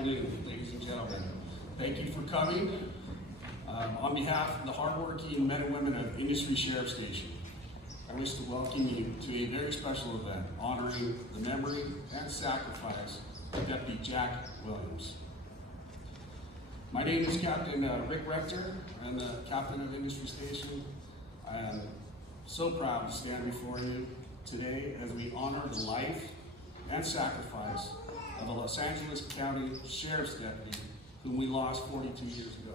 afternoon, ladies and gentlemen. Thank you for coming. On behalf of the hardworking men and women of Industry Sheriff Station, I wish to welcome you to a very special event honoring the memory and sacrifice of Deputy Jack Williams. My name is Captain Rick Rector. I'm the captain of Industry Station. I am so proud to stand before you today as we honor the life and sacrifice of a Los Angeles County Sheriff's Deputy whom we lost 42 years ago.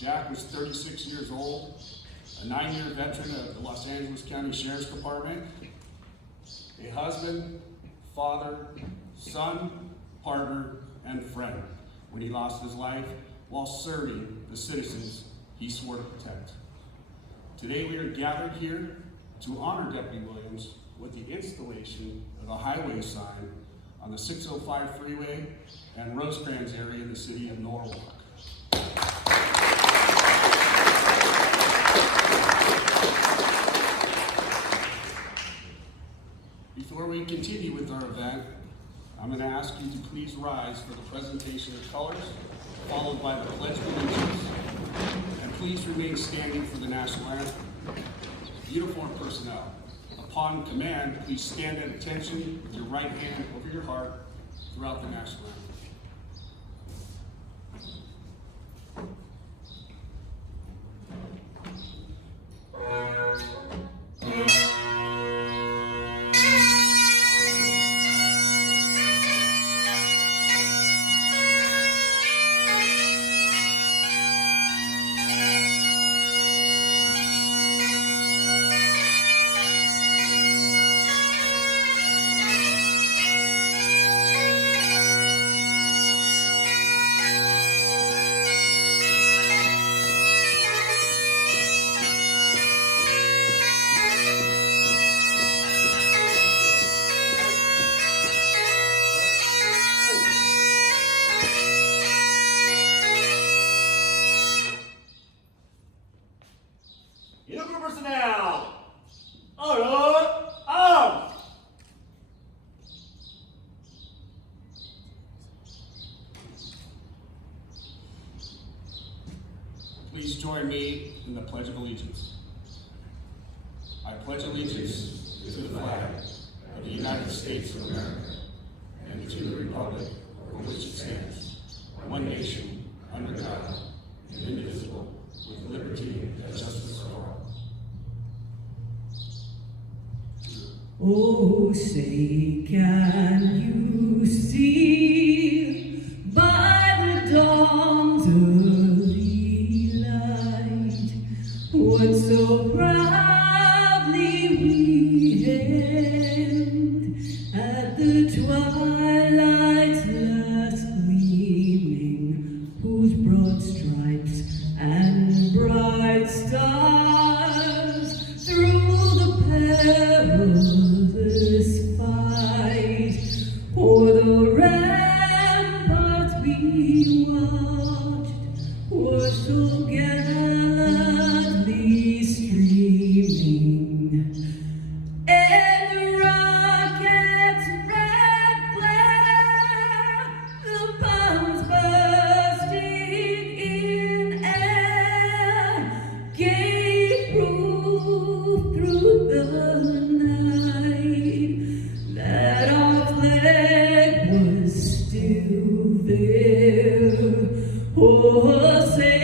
Jack was 36 years old, a 9-year veteran of the Los Angeles County Sheriff's Department, a husband, father, son, partner, and friend when he lost his life while serving the citizens he swore to protect. Today we are gathered here to honor Deputy Williams with the installation of a highway sign on the 605 freeway and Rosecrans area in the city of Norwalk. Before we continue with our event, I'm going to ask you to please rise for the presentation of colors, followed by the Pledge of Allegiance, and please remain standing for the national anthem. Uniform personnel, upon command, please stand at attention with your right hand over your heart throughout the national anthem. Uniform personnel, on! Please join me in the Pledge of Allegiance. I pledge allegiance to the flag of the United States of America and to the republic for which it stands, one nation, under God, indivisible, with liberty and justice for all. Oh, say, can you see by the dawn's early light what so proudly we hailed at the twilight's last gleaming, whose broad stripes and bright stars through the perilous fight o'er the ramparts we watched were so gallantly streaming, and the rocket's red glare, the bombs bursting in air, gave proof through the night that our flag was still there. Oh, say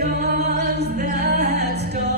does that star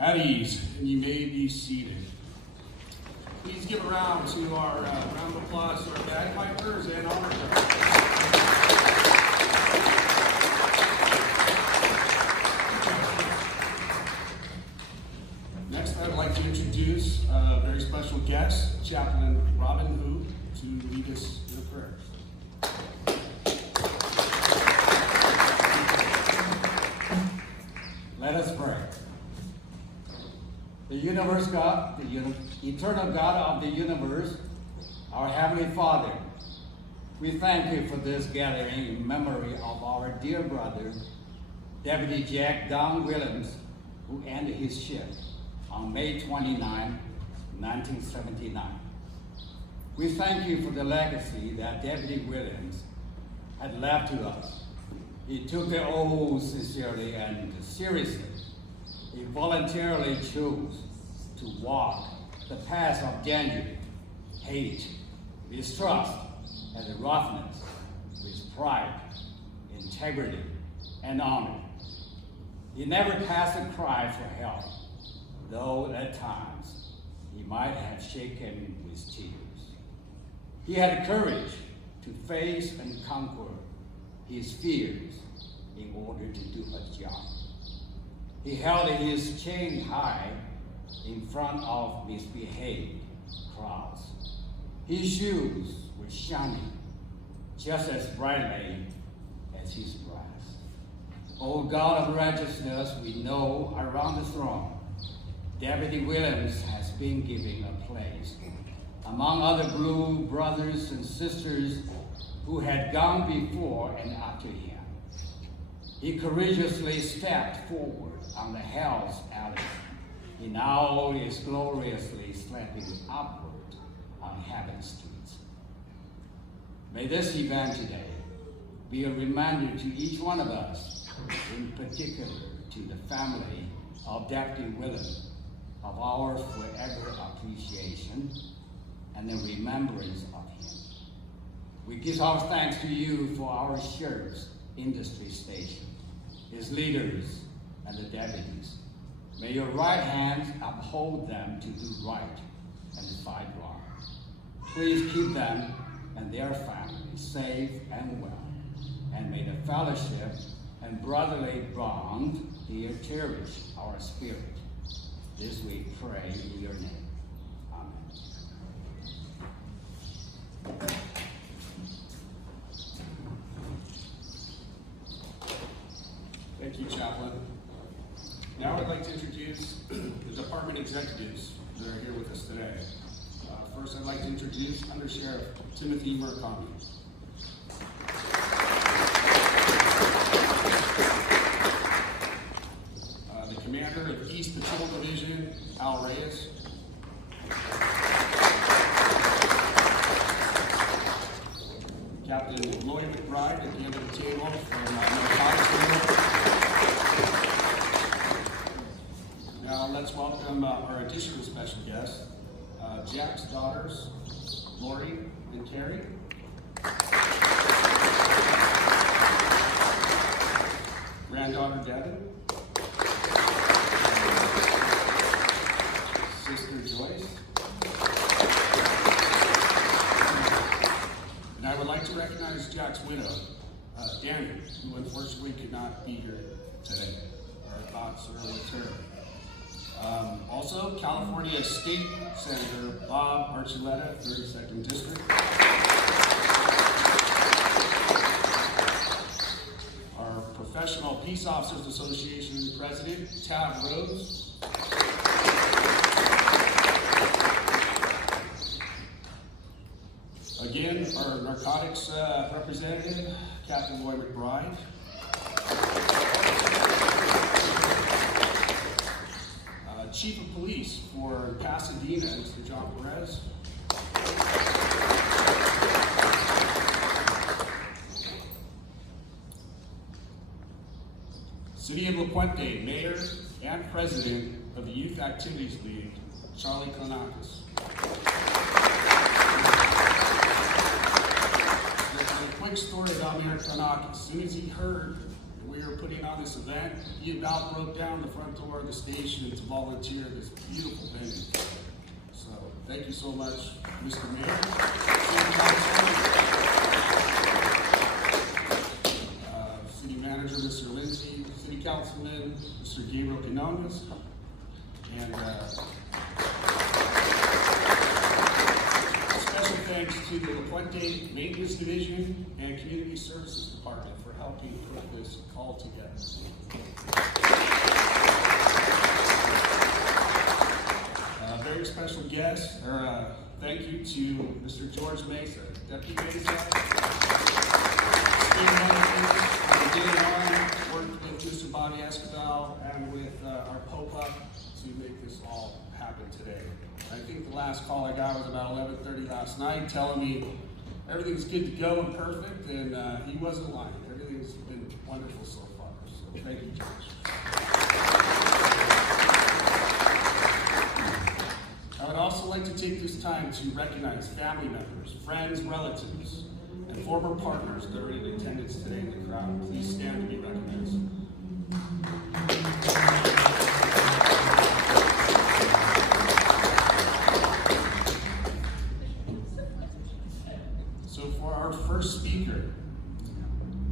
At ease, and you may be seated. Please give a round to our round of applause to our bagpipers and honor guards. Next, I'd like to introduce a very special guest, Chaplain Robin Hu, to lead us in a prayer. Let us pray. The universe God, the eternal God of the universe, our Heavenly Father, we thank you for this gathering in memory of our dear brother, Deputy Jack Don Williams, who ended his shift on May 29, 1979. We thank you for the legacy that Deputy Williams had left to us. He took the oath sincerely and seriously. He voluntarily chose to walk the path of danger, hate, mistrust, and roughness with pride, integrity, and honor. He never passed a cry for help, though at times he might have shaken with tears. He had courage to face and conquer his fears in order to do a job. He held his chin high in front of misbehaved crowds. His shoes were shining just as brightly as his breath. O God of righteousness, we know around the throne, Deputy Williams has been given a place among other blue brothers and sisters who had gone before and after him. He courageously stepped forward on the hell's alley. He now is gloriously slanting upward on heaven's streets. May this event today be a reminder to each one of us, in particular to the family of Deputy Williams, of our forever appreciation and the remembrance of him. We give our thanks to you for our sheriff's industry station, his leaders, and the deputies. May your right hand uphold them to do right and fight wrong. Please keep them and their families safe and well, and may the fellowship and brotherly bond here cherish our spirit. This we pray in your name. Amen. Thank you, Chaplain. Now I'd like to introduce the department executives that are here with us today. First, I'd like to introduce Under Sheriff Timothy Murakami. The Commander of East Patrol Division, Al Reyes. Captain Lloyd McBride at the end of the table from Narcotics. Now let's welcome our additional special guests, Jack's daughters, Lori and Carrie. Granddaughter Devin. Sister Joyce. And I would like to recognize Jack's widow, Daniel, who unfortunately could not be here today. Our thoughts are with her. Also, California State Senator Bob Archuleta, 32nd District. Our Professional Peace Officers Association President, Tab Rose. Again, our narcotics representative, Captain Lloyd McBride. Chief of Police for Pasadena, Mr. John Perez. City of La Puente Mayor and President of the Youth Activities League, Charlie Konakis. There's a quick story about Mayor Konakis. As soon as he heard we we were putting on this event, he about broke down the front door of the station to volunteer at this beautiful venue. So thank you so much, Mr. Mayor, City Manager, Mr. Lindsay, City Councilman, Mr. Gabriel Quinones, and special thanks to the La Puente Maintenance Division and Community Services Department for helping put this call together. Very special guest, thank you to Mr. George Mesa, Deputy Mesa, worked with Mr. Bobby Escobar and with our Pope-Up to make this all happen today. I think the last call I got was about 11:30 last night, telling me everything's good to go and perfect, and he wasn't lying. Everything's been wonderful so far. So thank you, George. I would also like to take this time to recognize family members, friends, relatives, and former partners that are in attendance today in the crowd. Please stand to be recognized. So for our first speaker,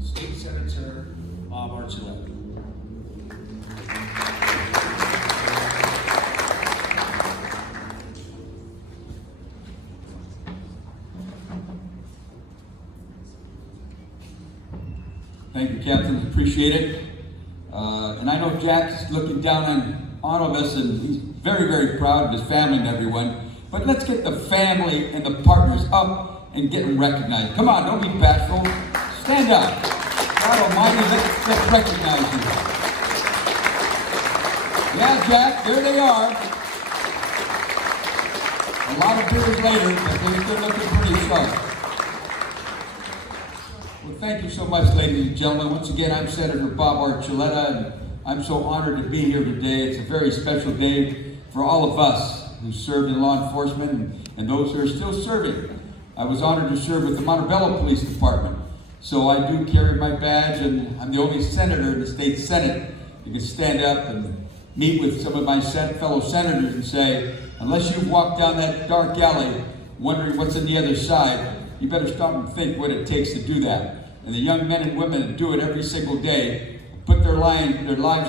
State Senator Bob Archuleta. Thank you, Captain. Appreciate it. And I know Jack's looking down on all of us, and he's very, very proud of his family and everyone. But let's get the family and the partners up and get them recognized. Come on, don't be bashful. Stand up. God Almighty, let's recognize you. Yeah, Jack, there they are. A lot of years later, but they're still looking pretty sharp. Well, thank you so much, ladies and gentlemen. Once again, I'm Senator Bob Archuleta, and I'm so honored to be here today. It's a very special day for all of us who served in law enforcement and those who are still serving. I was honored to serve with the Montebello Police Department. So I do carry my badge, and I'm the only senator in the state Senate who can stand up and meet with some of my fellow senators and say, unless you've walked down that dark alley wondering what's on the other side, you better stop and think what it takes to do that. And the young men and women that do it every single day put their lives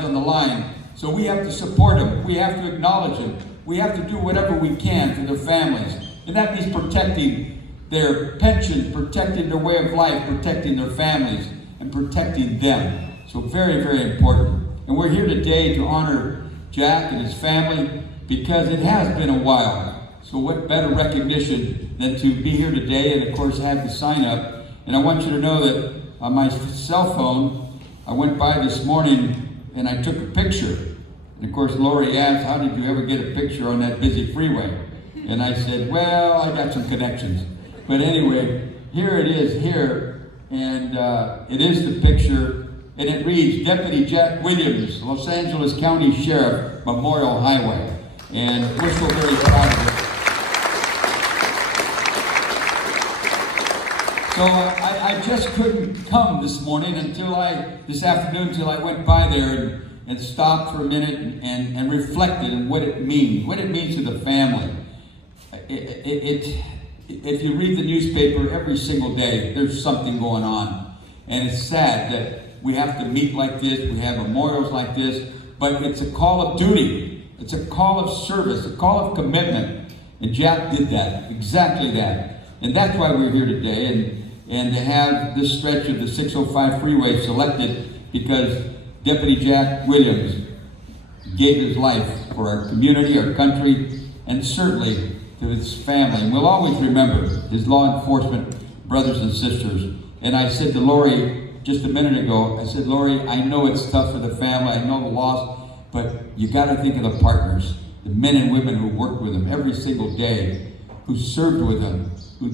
on the line. So we have to support them. We have to acknowledge them. We have to do whatever we can for their families. And that means protecting their pensions, protecting their way of life, protecting their families, and protecting them. So very, very important. And we're here today to honor Jack and his family because it has been a while. So what better recognition than to be here today and of course have the sign up. And I want you to know that on my cell phone, I went by this morning and I took a picture. And of course Lori asked, how did you ever get a picture on that busy freeway? And I said, well, I got some connections. But anyway, here it is here, and it is the picture, and it reads, Deputy Jack Williams, Los Angeles County Sheriff, Memorial Highway. And we're so very proud of it. So I just couldn't come this afternoon until I went by there and stopped for a minute and reflected on what it means to the family. If you read the newspaper every single day, there's something going on. And it's sad that we have to meet like this, we have memorials like this, but it's a call of duty. It's a call of service, a call of commitment. And Jack did that, exactly that. And that's why we're here today, and to have this stretch of the 605 freeway selected because Deputy Jack Williams gave his life for our community, our country, and certainly to his family. And we'll always remember his law enforcement brothers and sisters. And I said to Lori just a minute ago, I said, Lori, I know it's tough for the family, I know the loss, but you got to think of the partners, the men and women who worked with him every single day, who served with him, who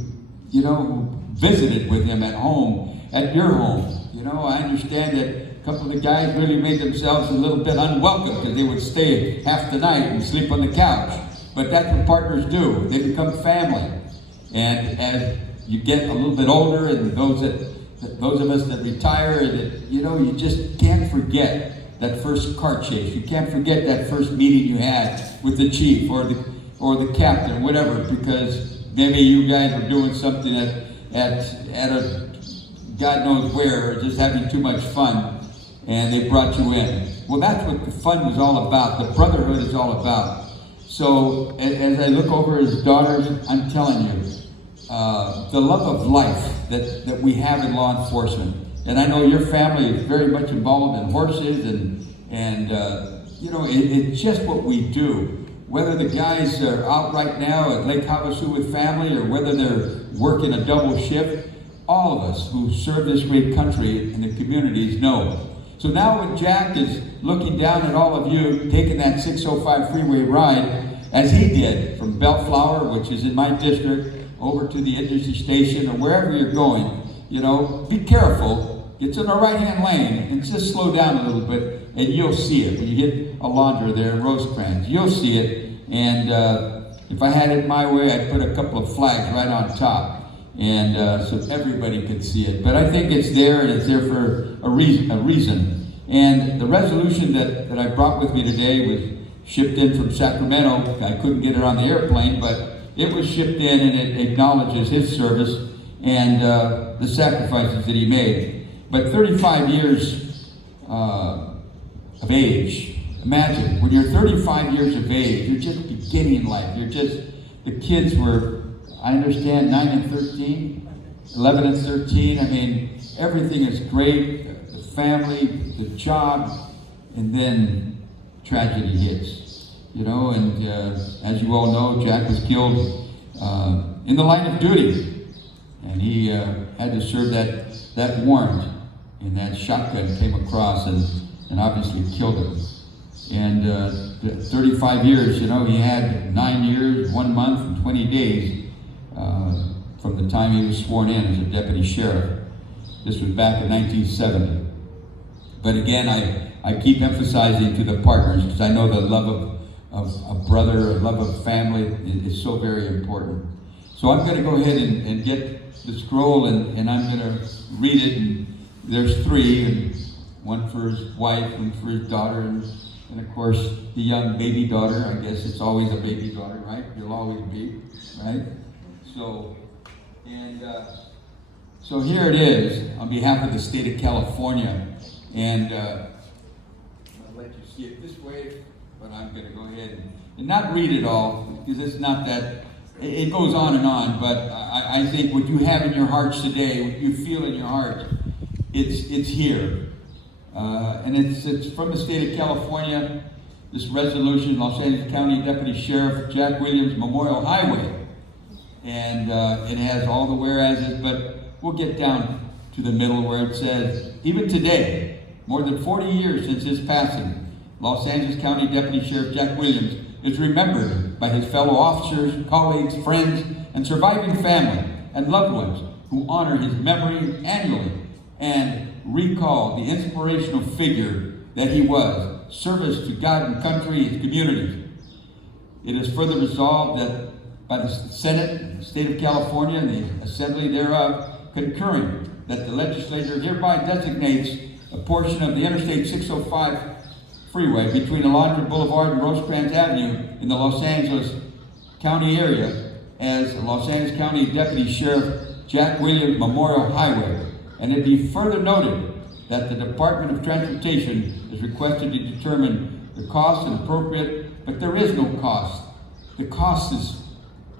visited with him at home, at your home. I understand that a couple of the guys really made themselves a little bit unwelcome because they would stay half the night and sleep on the couch. But that's what partners do. They become family. And as you get a little bit older and those that those of us that retire, that, you know, you just can't forget that first car chase. You can't forget that first meeting you had with the chief or the captain, whatever, because maybe you guys were doing something at a God knows where, or just having too much fun, and they brought you in. Well, that's what the fun was all about. The brotherhood is all about. So as I look over his daughters, I'm telling you, the love of life that we have in law enforcement. And I know your family is very much involved in horses, and you know, it's just what we do. Whether the guys are out right now at Lake Havasu with family, or whether they're working a double shift, all of us who serve this great country and the communities know. So now when Jack is looking down at all of you, taking that 605 freeway ride, as he did from Bellflower, which is in my district, over to the industry station, or wherever you're going, you know, be careful. It's in the right-hand lane, and just slow down a little bit, and you'll see it. When you hit Alondra there in Rosecrans, you'll see it. And if I had it my way, I'd put a couple of flags right on top, and so everybody could see it. But I think it's there, and it's there for a reason. And the resolution that I brought with me today was shipped in from Sacramento. I couldn't get it on the airplane, but it was shipped in, and it acknowledges his service and the sacrifices that he made. But 35 years of age, imagine, when you're 35 years of age, you're just beginning life. The kids were, I understand, 9 and 13, 11 and 13. I mean, everything is great, the family, the job, and then tragedy hits. You know, and as you all know, Jack was killed in the line of duty, and he had to serve that warrant, and that shotgun came across and obviously killed him. And 35 years, you know, he had 9 years, 1 month, and 20 days from the time he was sworn in as a deputy sheriff. This was back in 1970. But again, I keep emphasizing to the partners, because I know the love of a brother, a love of family is so very important. So I'm going to go ahead and get the scroll, and I'm going to read it. And there's 3, and one for his wife, one for his daughter, and of course the young baby daughter. I guess it's always a baby daughter, right? You'll always be, right? So, and so here it is on behalf of the state of California, and I'll let you see it this way, but I'm going to go ahead and not read it all, because it's not that. It goes on and on, but I think what you have in your hearts today, what you feel in your heart, it's here. And it's from the state of California, this resolution, Los Angeles County Deputy Sheriff Jack Williams Memorial Highway. And it has all the whereases, but we'll get down to the middle where it says, even today, more than 40 years since his passing, Los Angeles County Deputy Sheriff Jack Williams is remembered by his fellow officers, colleagues, friends, and surviving family and loved ones who honor his memory annually and recall the inspirational figure that he was, service to God and country and communities. It is further resolved that by the Senate, the state of California, and the assembly thereof, concurring that the legislature hereby designates a portion of the Interstate 605 freeway between Alondra Boulevard and Rosecrans Avenue in the Los Angeles County area as Los Angeles County Deputy Sheriff Jack Williams Memorial Highway. And it be further noted that the Department of Transportation is requested to determine the cost and appropriate, but there is no cost. The cost is,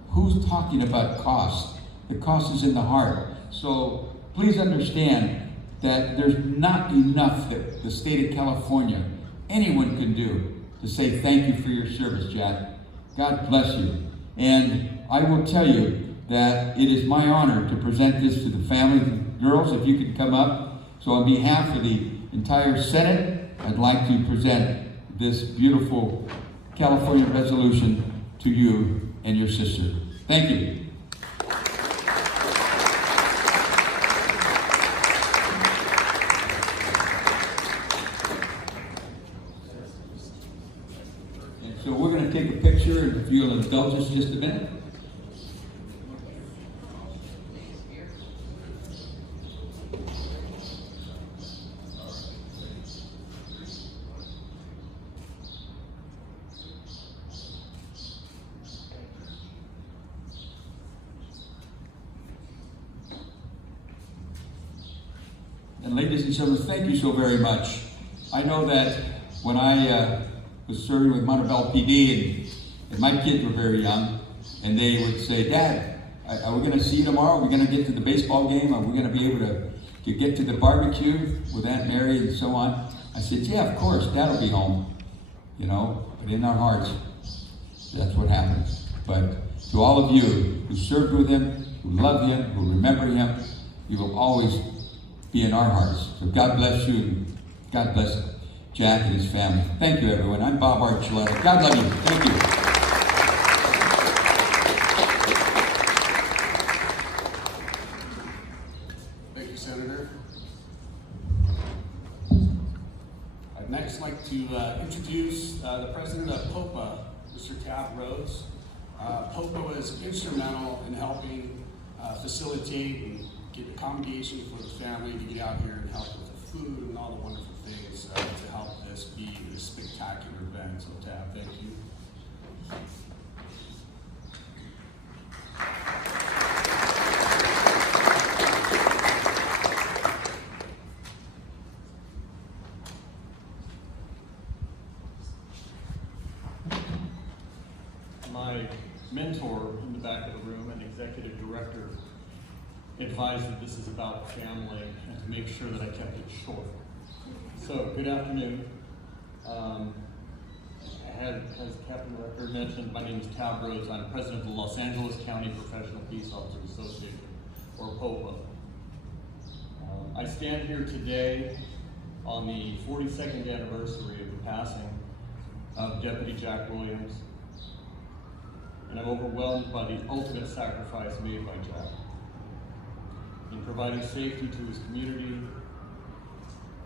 who's talking about cost? The cost is in the heart. So please understand that there's not enough that the state of California, anyone can do to say thank you for your service, Jack. God bless you. And I will tell you that it is my honor to present this to the family. Girls, if you could come up. So on behalf of the entire Senate, I'd like to present this beautiful California resolution to you and your sister. Thank you. And so we're going to take a picture, and if you'll indulge us just a minute. ladies and gentlemen, thank you so very much. I know that when I was serving with Montebello PD and my kids were very young, and they would say, Dad, are we going to see you tomorrow? Are we going to get to the baseball game? Are we going to be able to get to the barbecue with Aunt Mary and so on? I said, yeah, of course, Dad will be home. You know, but in our hearts, that's what happens. But to all of you who served with him, who love him, who remember him, you will always be in our hearts. So God bless you, and God bless Jack and his family. Thank you, everyone. I'm Bob Archuleta. God love you. Thank you. Thank you, Senator. I'd next like to introduce the president of PPOA, Mr. Tab Rhodes. PPOA was instrumental in helping facilitate and get accommodation for the family to get out here and help with the food and all the wonderful things to help this be a spectacular event. So Tab, thank you. My mentor in the back of the room and executive director advised that this is about family and to make sure that I kept it short. So, good afternoon. As Captain Rector mentioned, my name is Tab Rhodes. I'm president of the Los Angeles County Professional Peace Officers Association, or PPOA. I stand here today on the 42nd anniversary of the passing of Deputy Jack Williams, and I'm overwhelmed by the ultimate sacrifice made by Jack in providing safety to his community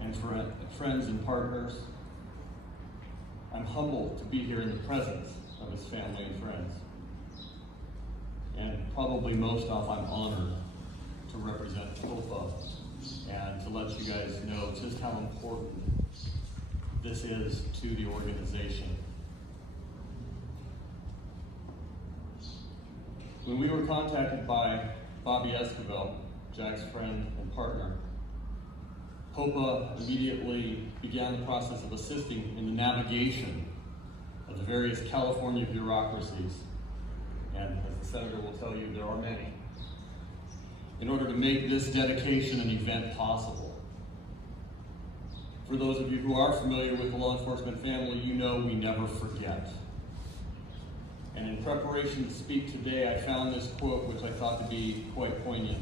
and for friends and partners. I'm humbled to be here in the presence of his family and friends. And probably most off, I'm honored to represent PPOA and to let you guys know just how important this is to the organization. When we were contacted by Bobby Esquivel, Jack's friend and partner, PPOA immediately began the process of assisting in the navigation of the various California bureaucracies, and as the Senator will tell you, there are many, in order to make this dedication an event possible. For those of you who are familiar with the law enforcement family, you know we never forget. And in preparation to speak today, I found this quote which I thought to be quite poignant.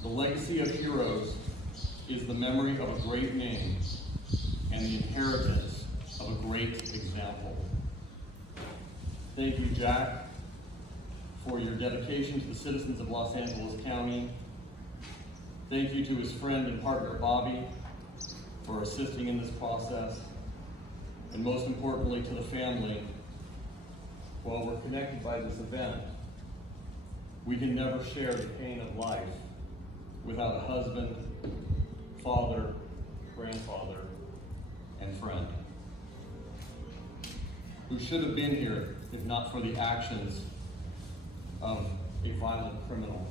The legacy of heroes is the memory of a great name and the inheritance of a great example. Thank you, Jack, for your dedication to the citizens of Los Angeles County. Thank you to his friend and partner, Bobby, for assisting in this process. And most importantly, to the family. While we're connected by this event, we can never share the pain of life without a husband, father, grandfather, and friend who should have been here if not for the actions of a violent criminal.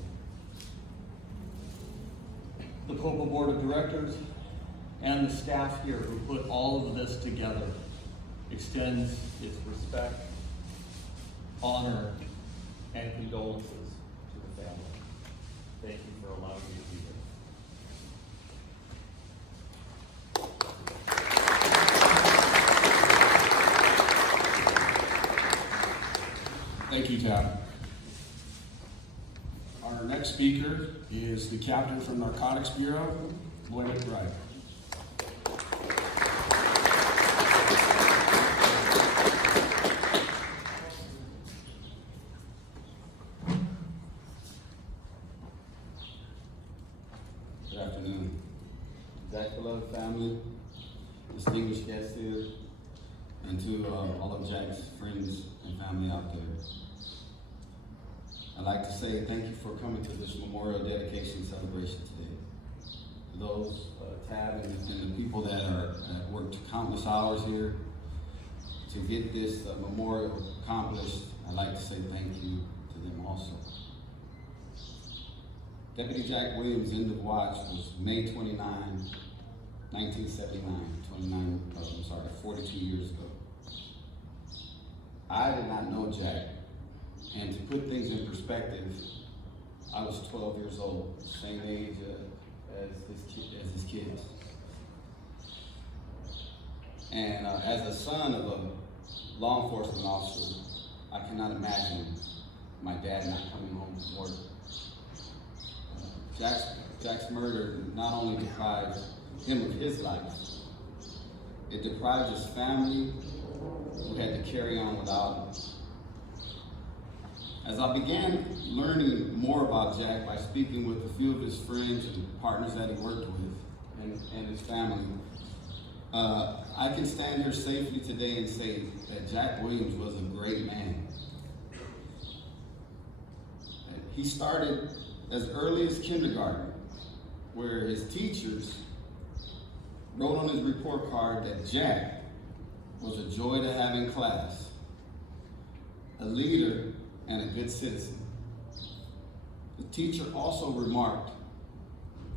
The PPOA Board of Directors and the staff here who put all of this together extends its respect, honor, and condolences to the family. Thank you for allowing me to be here. Thank you, Tab. Our next speaker is the captain from Narcotics Bureau, Lloyd McBride. Good afternoon. Jack beloved family, distinguished guests here, and to all of Jack's friends and family out there. I'd like to say thank you for coming to this memorial dedication celebration today. To those, Tab and the people that worked countless hours here to get this memorial accomplished, I'd like to say thank you to them also. Deputy Jack Williams' end of watch was May 29, 1979, 42 years ago. I did not know Jack, and to put things in perspective, I was 12 years old, same age as his kids. And as a son of a law enforcement officer, I cannot imagine my dad not coming home from work. Jack's murder not only deprived him of his life, it deprived his family who had to carry on without him. As I began learning more about Jack by speaking with a few of his friends and partners that he worked with and his family, I can stand here safely today and say that Jack Williams was a great man. He started as early as kindergarten, where his teachers wrote on his report card that Jack was a joy to have in class, a leader, and a good citizen. The teacher also remarked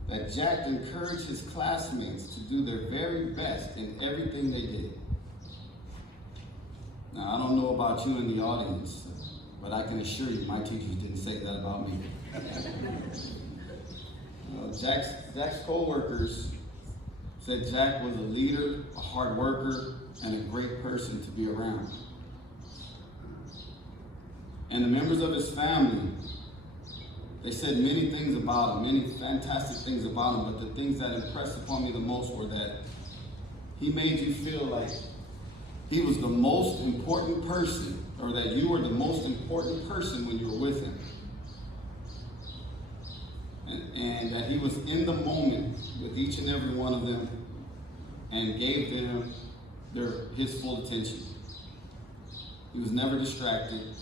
that Jack encouraged his classmates to do their very best in everything they did. Now, I don't know about you in the audience, but I can assure you my teachers didn't say that about me. Jack's co-workers said Jack was a leader, a hard worker, and a great person to be around. And the members of his family, they said many things about him, many fantastic things about him, but the things that impressed upon me the most were that he made you feel like he was the most important person, or that you were the most important person when you were with him. And that he was in the moment with each and every one of them and gave them his full attention. He was never distracted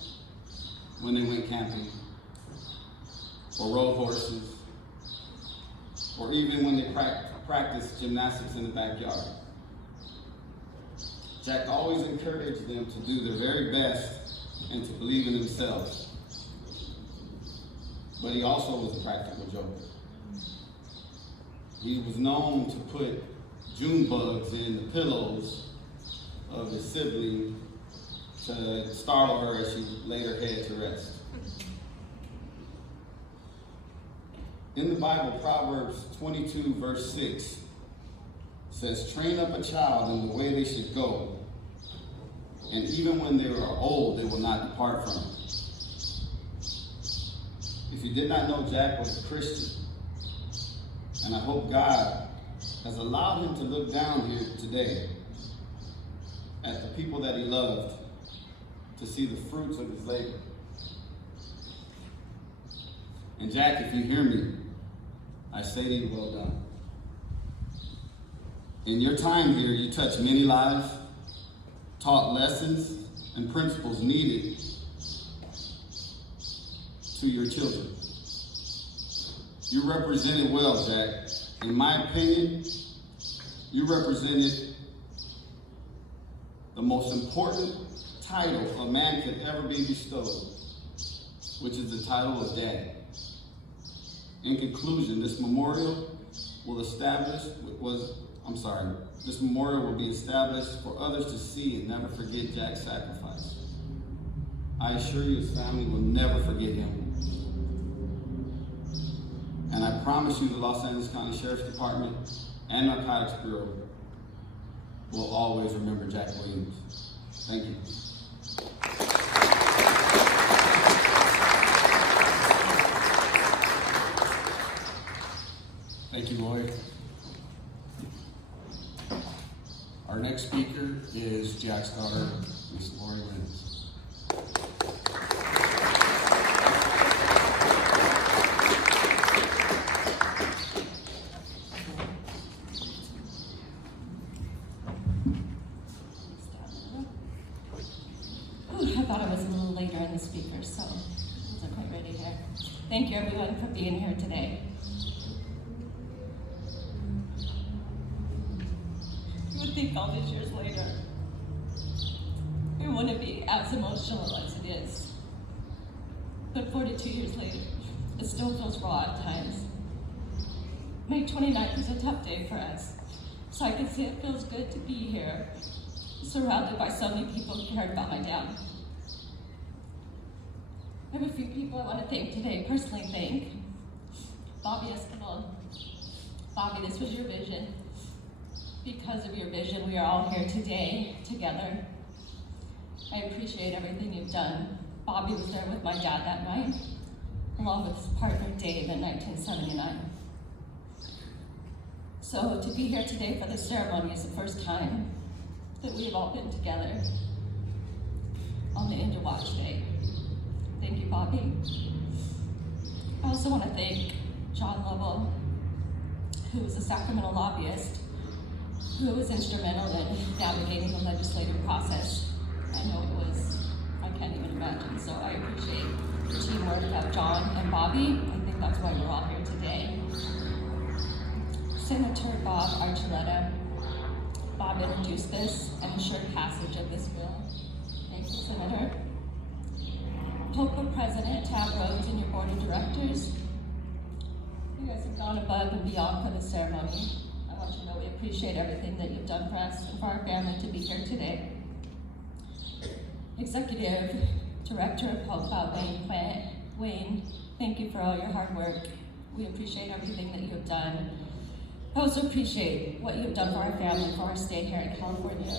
when they went camping, or rode horses, or even when they practiced gymnastics in the backyard. Jack always encouraged them to do their very best and to believe in themselves. But he also was a practical joker. He was known to put June bugs in the pillows of his sibling to startle her as she laid her head to rest. In the Bible, Proverbs 22, verse 6 says, "Train up a child in the way they should go, and even when they are old, they will not depart from it." If you did not know, Jack was a Christian, and I hope God has allowed him to look down here today at the people that he loved to see the fruits of his labor. And Jack, if you hear me, I say to you, well done. In your time here, you touched many lives, taught lessons and principles needed to your children. You represented well, Jack. In my opinion, you represented the most important title a man could ever be bestowed, which is the title of dad. In conclusion, this memorial will be established for others to see and never forget Jack's sacrifice. I assure you his family will never forget him. And I promise you the Los Angeles County Sheriff's Department and Narcotics Bureau will always remember Jack Williams. Thank you. Thank you, Lloyd. Our next speaker is Jack's daughter, Miss Lori Lenz. I thought I was a little later in the speaker, so I wasn't quite ready here. Thank you, everyone, for being here today. You would think all these years later, it wouldn't be as emotional as it is. But 42 years later, It still feels raw at times. May 29th is a tough day for us, so I can say it feels good to be here, surrounded by so many people who cared about my dad. I have a few people I want to thank today, personally thank. Bobby Escalon. Bobby, this was your vision. Because of your vision, we are all here today, together. I appreciate everything you've done. Bobby was there with my dad that night, along with his partner Dave in 1979. So to be here today for the ceremony is the first time that we've all been together on the India Watch Day. Thank you, Bobby. I also want to thank John Lovell, who was a Sacramento lobbyist, who was instrumental in navigating the legislative process. I know it was, I can't even imagine, so I appreciate the teamwork of John and Bobby. I think that's why we're all here today. Senator Bob Archuleta. Bob introduced this and ensured passage of this bill. Thank you, Senator. PPOA President Tab Rhodes and your board of directors. You guys have gone above and beyond for this ceremony. I want you to know we appreciate everything that you've done for us and for our family to be here today. Executive Director of PPOA, Wayne, thank you for all your hard work. We appreciate everything that you have done. I also appreciate what you've done for our family, for our stay here in California.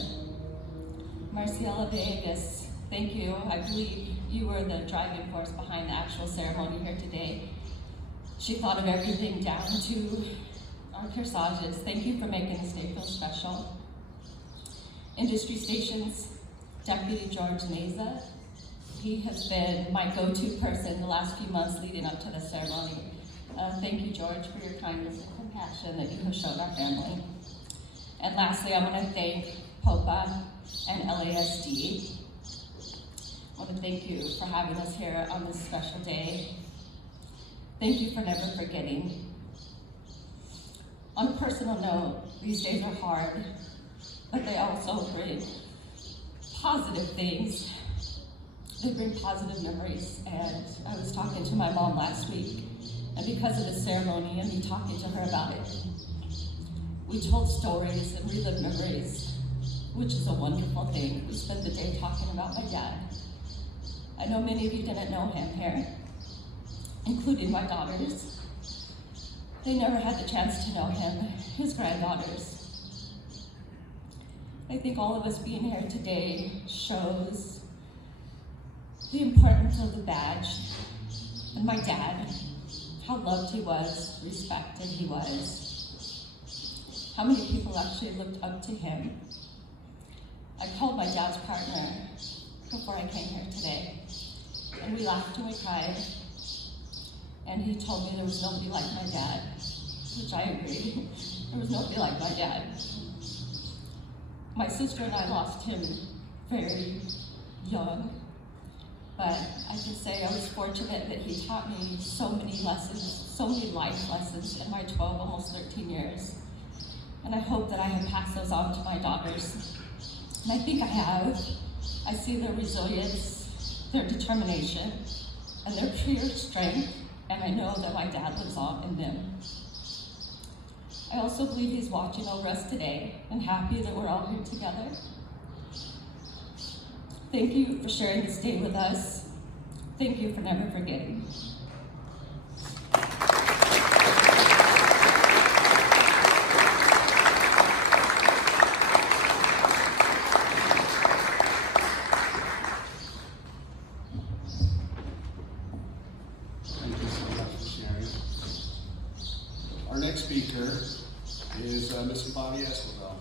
Marciela Vegas, thank you. I believe you were the driving force behind the actual ceremony here today. She thought of everything down to our corsages. Thank you for making this day feel special. Industry Stations Deputy George Neza. He has been my go-to person the last few months leading up to the ceremony. Thank you, George, for your kindness and compassion that you have shown our family. And lastly, I want to thank POPA and LASD. I want to thank you for having us here on this special day. Thank you for never forgetting. On a personal note, these days are hard, but they also bring positive things. They bring positive memories. And I was talking to my mom last week, and because of the ceremony and me talking to her about it, we told stories and relived memories, which is a wonderful thing. We spent the day talking about my dad. I know many of you didn't know him here, including my daughters. They never had the chance to know him, his granddaughters. I think all of us being here today shows the importance of the badge and my dad, how loved he was, respected he was, how many people actually looked up to him. I called my dad's partner before I came here today, and we laughed and we cried, and he told me there was nobody like my dad, which I agree. There was nobody like my dad. My sister and I lost him very young, but I can say I was fortunate that he taught me so many lessons, so many life lessons in my 12, almost 13 years. And I hope that I have passed those on to my daughters. And I think I have. I see their resilience, their determination, and their pure strength, and I know that my dad lives on in them. I also believe he's watching over us today and happy that we're all here together. Thank you for sharing this day with us. Thank you for never forgetting. Thank you so much for sharing. Our next speaker is Mr. Bobby Escalon.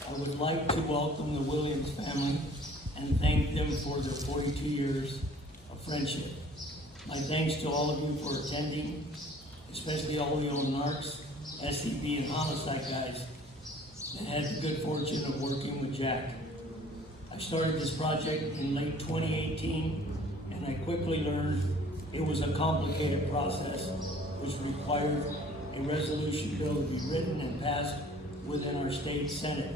I would like to welcome the Williams family and thank them for their 42 years of friendship. My thanks to all of you for attending, especially especially all the old narcs, SCB, and homicide guys that had the good fortune of working with Jack. I started this project in late 2018, and I quickly learned it was a complicated process, which required a resolution bill to be written and passed within our state Senate.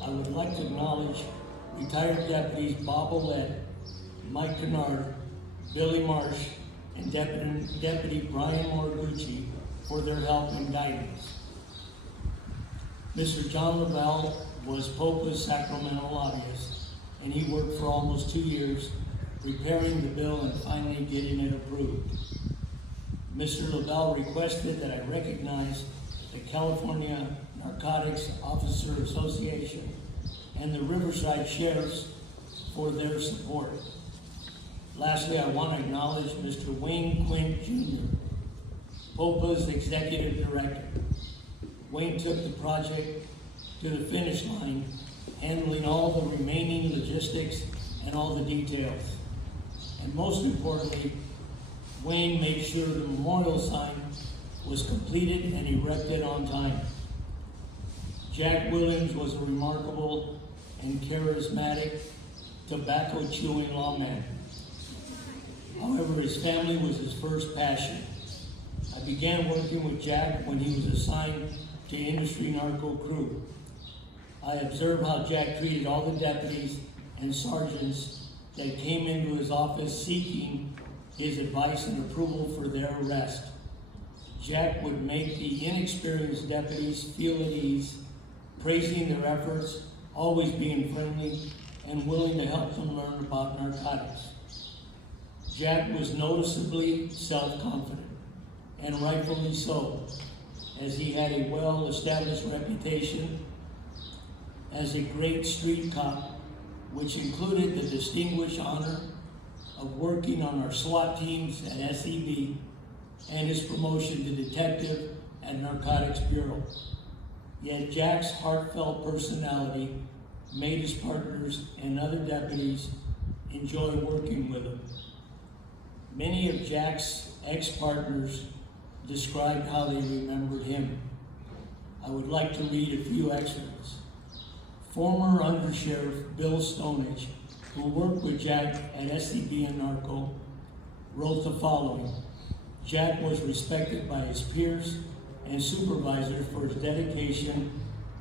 I would like to acknowledge retired deputies Bob Archuleta, Mike Kennard, Billy Marsh, and Deputy Brian Morgucci for their help and guidance. Mr. John LaBelle was Popa's Sacramento lobbyist, and he worked for almost 2 years preparing the bill and finally getting it approved. Mr. LaBelle requested that I recognize the California Narcotics Officer Association and the Riverside Sheriffs for their support. Lastly, I want to acknowledge Mr. Wayne Quinn Jr., Popa's Executive Director. Wayne took the project to the finish line, handling all the remaining logistics and all the details. And most importantly, Wayne made sure the memorial sign was completed and erected on time. Jack Williams was a remarkable and charismatic, tobacco-chewing lawman. However, his family was his first passion. I began working with Jack when he was assigned to industry narco crew. I observed how Jack treated all the deputies and sergeants that came into his office seeking his advice and approval for their arrest. Jack would make the inexperienced deputies feel at ease, praising their efforts, always being friendly, and willing to help them learn about narcotics. Jack was noticeably self-confident, and rightfully so, as he had a well-established reputation as a great street cop, which included the distinguished honor of working on our SWAT teams at SEB and his promotion to detective at Narcotics Bureau. Yet Jack's heartfelt personality made his partners and other deputies enjoy working with him. Many of Jack's ex-partners described how they remembered him. I would like to read a few excerpts. Former Undersheriff Bill Stonage, who worked with Jack at SCB and Narco, wrote the following. Jack was respected by his peers and supervisors for his dedication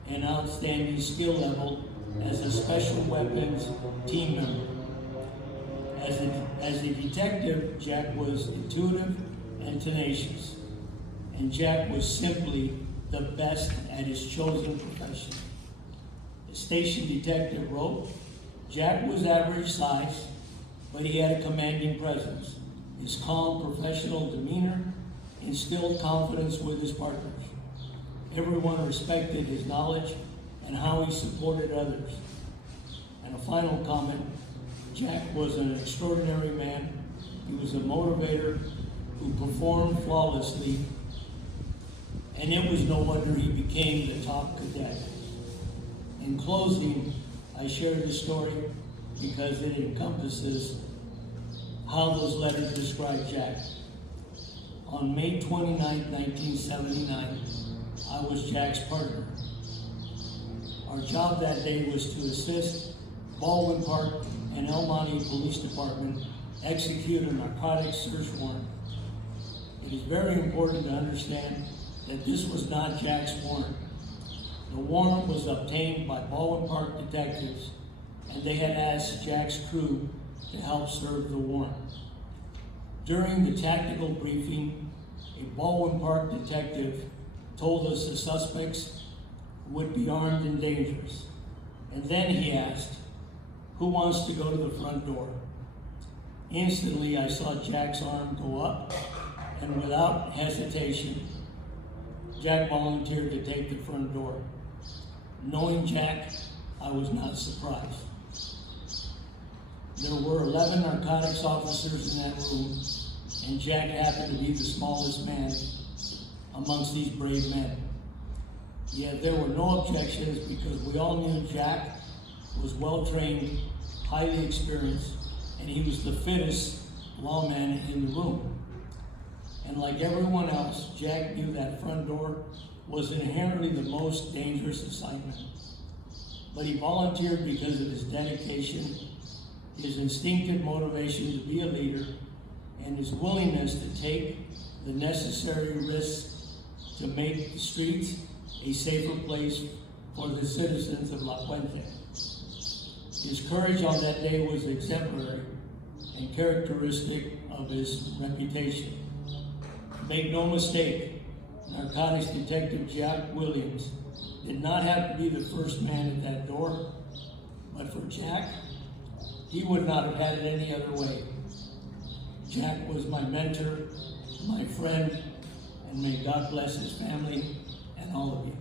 and outstanding skill level as a special weapons team member. As a detective, Jack was intuitive and tenacious, and Jack was simply the best at his chosen profession. The station detective wrote, Jack was average size, but he had a commanding presence. His calm professional demeanor instilled confidence with his partners. Everyone respected his knowledge and how he supported others. And a final comment, Jack was an extraordinary man. He was a motivator who performed flawlessly, and it was no wonder he became the top cadet. In closing, I share this story because it encompasses how those letters describe Jack. On May 29, 1979, I was Jack's partner. Our job that day was to assist Baldwin Park and El Monte Police Department execute a narcotics search warrant. It is very important to understand that this was not Jack's warrant. The warrant was obtained by Baldwin Park detectives, and they had asked Jack's crew to help serve the warrant. During the tactical briefing, a Baldwin Park detective told us the suspects would be armed and dangerous. And then he asked, who wants to go to the front door? Instantly, I saw Jack's arm go up, and without hesitation, Jack volunteered to take the front door. Knowing Jack, I was not surprised. There were 11 narcotics officers in that room, and Jack happened to be the smallest man amongst these brave men. Yet there were no objections because we all knew Jack was well-trained, highly experienced, and he was the fittest lawman in the room. And like everyone else, Jack knew that front door was inherently the most dangerous assignment. But he volunteered because of his dedication, his instinctive motivation to be a leader, and his willingness to take the necessary risks to make the streets a safer place for the citizens of La Puente. His courage on that day was exemplary and characteristic of his reputation. Make no mistake, narcotics detective Jack Williams did not have to be the first man at that door, but for Jack, he would not have had it any other way. Jack was my mentor, my friend, and may God bless his family and all of you.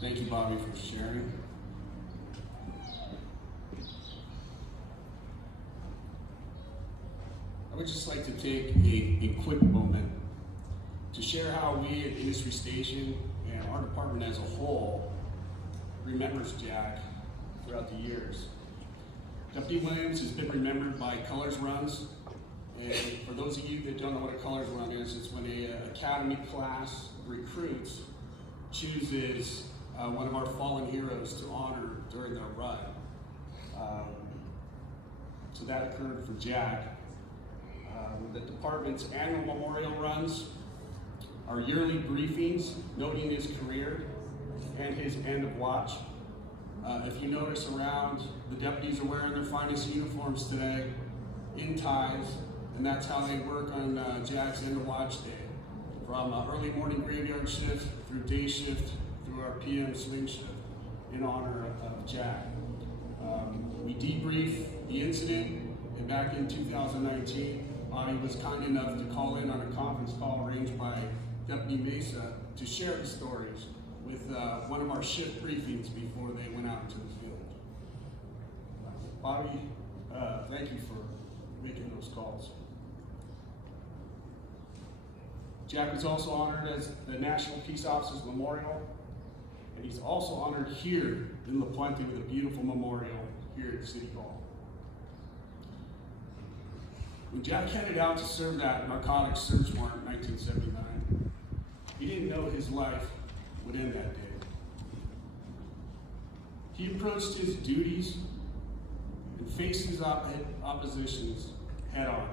Thank you, Bobby, for sharing. I would just like to take a quick moment to share how we at Industry Station and our department as a whole remembers Jack throughout the years. Deputy Williams has been remembered by colors runs, and for those of you that don't know what a colors run is, it's when a academy class of recruits chooses one of our fallen heroes to honor during their run. So that occurred for Jack. The department's annual memorial runs, our yearly briefings noting his career and his end of watch. If you notice around, the deputies are wearing their finest uniforms today, in ties, and that's how they work on Jack's end of watch day. From early morning graveyard shift through day shift through our PM swing shift in honor of Jack. We debrief the incident, and back in 2019, Bobby was kind enough to call in on a conference call arranged by Deputy Mesa to share the stories with one of our shift briefings before they went out into the field. Bobby, thank you for making those calls. Jack was also honored as the National Peace Officers Memorial, and he's also honored here in La Puente with a beautiful memorial here at City Hall. When Jack headed out to serve that narcotics search warrant in 1979, he didn't know his life would end that day. He approached his duties and faced his oppositions head on.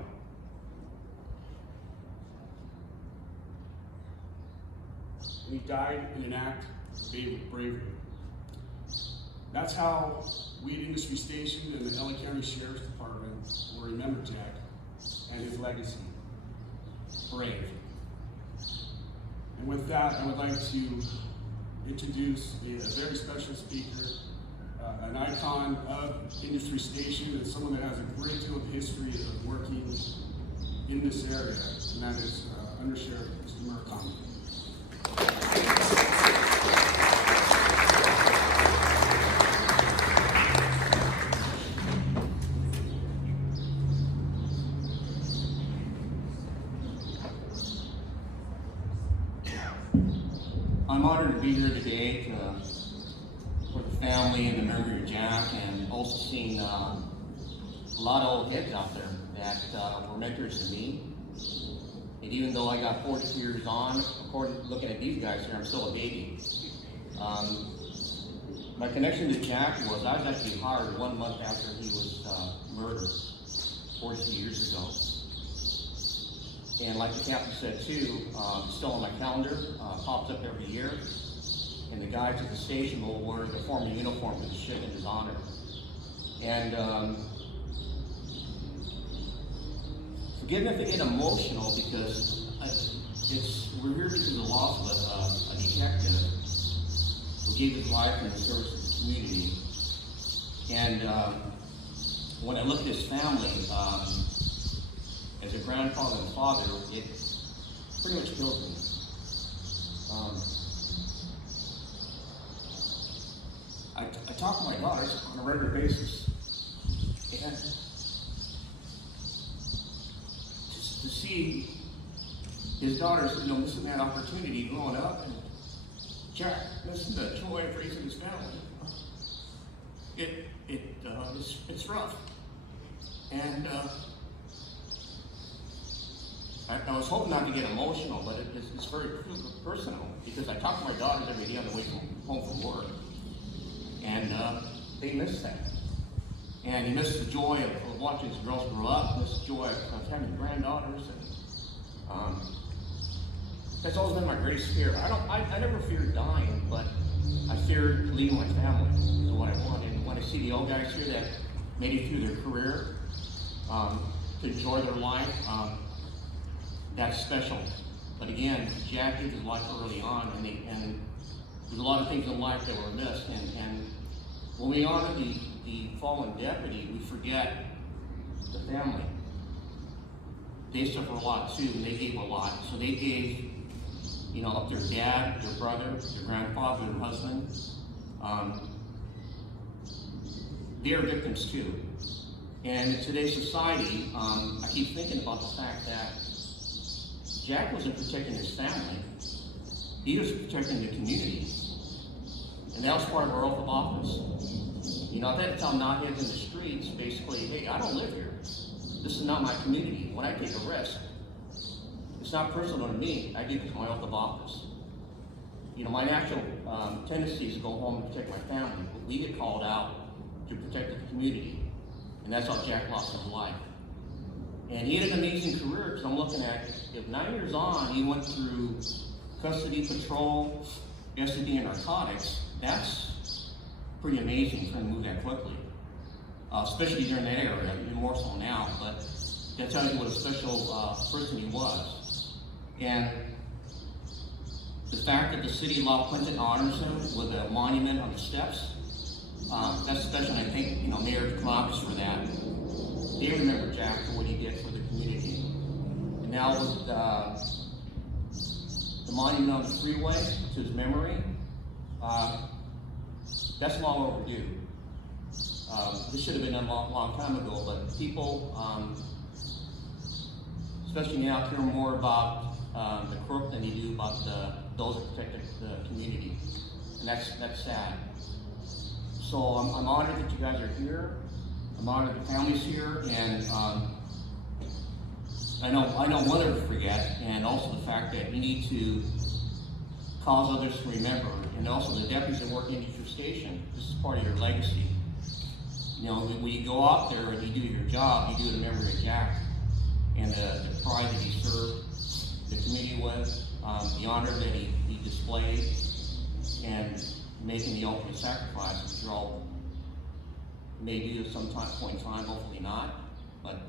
And he died in an act of bravery. That's how we at Industry Station and the LA County Sheriff's Department will remember Jack and his legacy. Brave. And with that, I would like to introduce a very special speaker, an icon of Industry Station and someone that has a great deal of history of working in this area, and that is Under Sheriff Mr. Murakami. I'm honored to be here today for the family and the memory of Jack, and also seeing a lot of old heads out there that were mentors to me. And even though I got 42 years on, according to looking at these guys here, I'm still a baby. My connection to Jack was I was actually hired 1 month after he was murdered 42 years ago. And like the captain said too, it's still on my calendar, pops up every year. And the guys at the station will wear the formal uniform for the ship in his honor. And forgive me if I get emotional because we're here because of the loss of a detective who gave his life in the service of the community. And when I look at his family, as a grandfather and father, it pretty much kills me. I talk to my daughters on a regular basis, and to see his daughters, missing that opportunity growing up, and Jack missed the joy of raising his family. It's rough. And I was hoping not to get emotional, but it's very personal because I talk to my daughters every day on the way home from work, and they miss that. And he missed the joy of watching his girls grow up, missed the joy of having granddaughters, and that's always been my greatest fear. I never feared dying, but I feared leaving my family. So what I wanted, and when I see the old guys here that made it through their career, to enjoy their life, that's special. But again, Jack did his life early on, and there's a lot of things in life that were missed. And when we honor the fallen deputy, we forget the family. They suffer a lot too, and they gave a lot. So they gave, up their dad, their brother, their grandfather, their husband. They are victims too. And in today's society, I keep thinking about the fact that Jack wasn't protecting his family. He was protecting the community. And that was part of our oath of office. I've had to tell knotheads in the streets, basically, hey, I don't live here. This is not my community. When I take a risk, it's not personal to me. I do it to my oath of office. My natural tendency is to go home and protect my family, but we get called out to protect the community. And that's how Jack lost his life. And he had an amazing career, because I'm looking at, if 9 years on, he went through custody, patrol, STD, and narcotics. That's pretty amazing for him to move that quickly. Especially during that era, even more so now, but that tells you what a special person he was. And the fact that the city of La Puente honors him with a monument on the steps, that's special, and I thank Mayor Clovis for that. They remember Jack for what he did for the community. And now with the monument on the freeway to his memory, that's long overdue. This should have been done a long time ago, but people, especially now, care more about the crook than they do about those that protect the community. And that's sad. So I'm honored that you guys are here. I'm honored the family's here, and I know one to forget, and also the fact that you need to cause others to remember, and also the deputies that work in your station. This is part of your legacy. When you go out there and you do your job, you do it in memory of Jack, and the pride that he served the community with, the honor that he displayed, and making the ultimate sacrifice, which you all may do at some point in time, hopefully not. But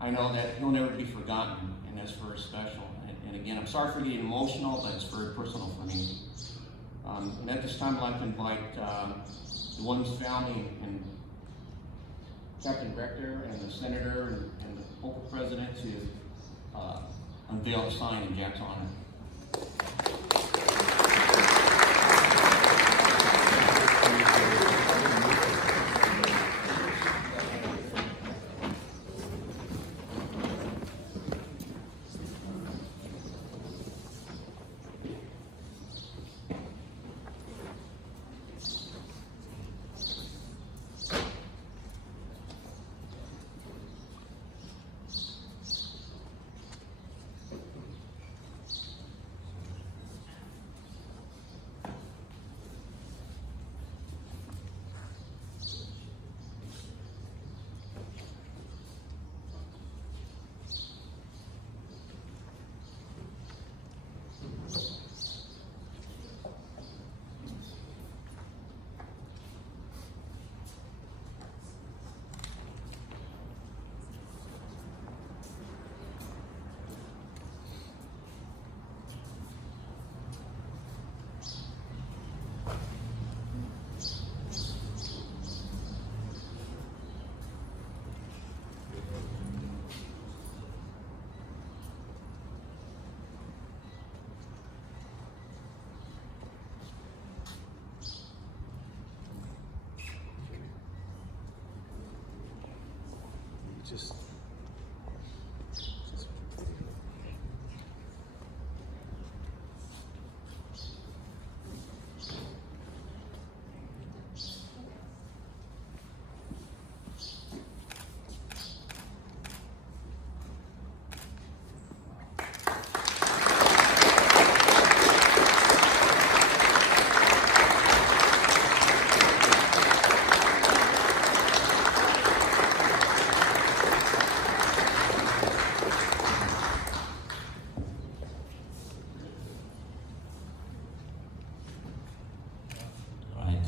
I know that he'll never be forgotten, and that's very special. And again, I'm sorry for getting emotional, but it's very personal for me. And at this time, I'd like to invite the Williams family and Captain Director and the Senator and the local President to unveil the sign in Jack's honor.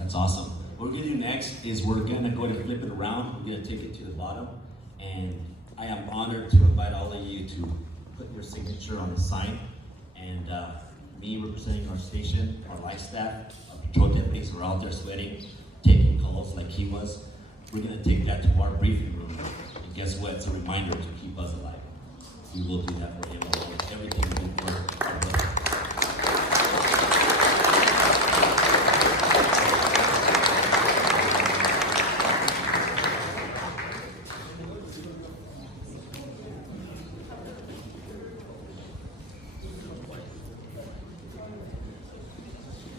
That's awesome. What we're gonna do next is we're gonna go to flip it around. We're gonna take it to the bottom. And I am honored to invite all of you to put your signature on the sign. And me representing our station, our life staff, our patrol deputies who are out there sweating, taking calls like he was. We're gonna take that to our briefing room. And guess what? It's a reminder to keep us alive. We will do that for him. Everything we do for our brother.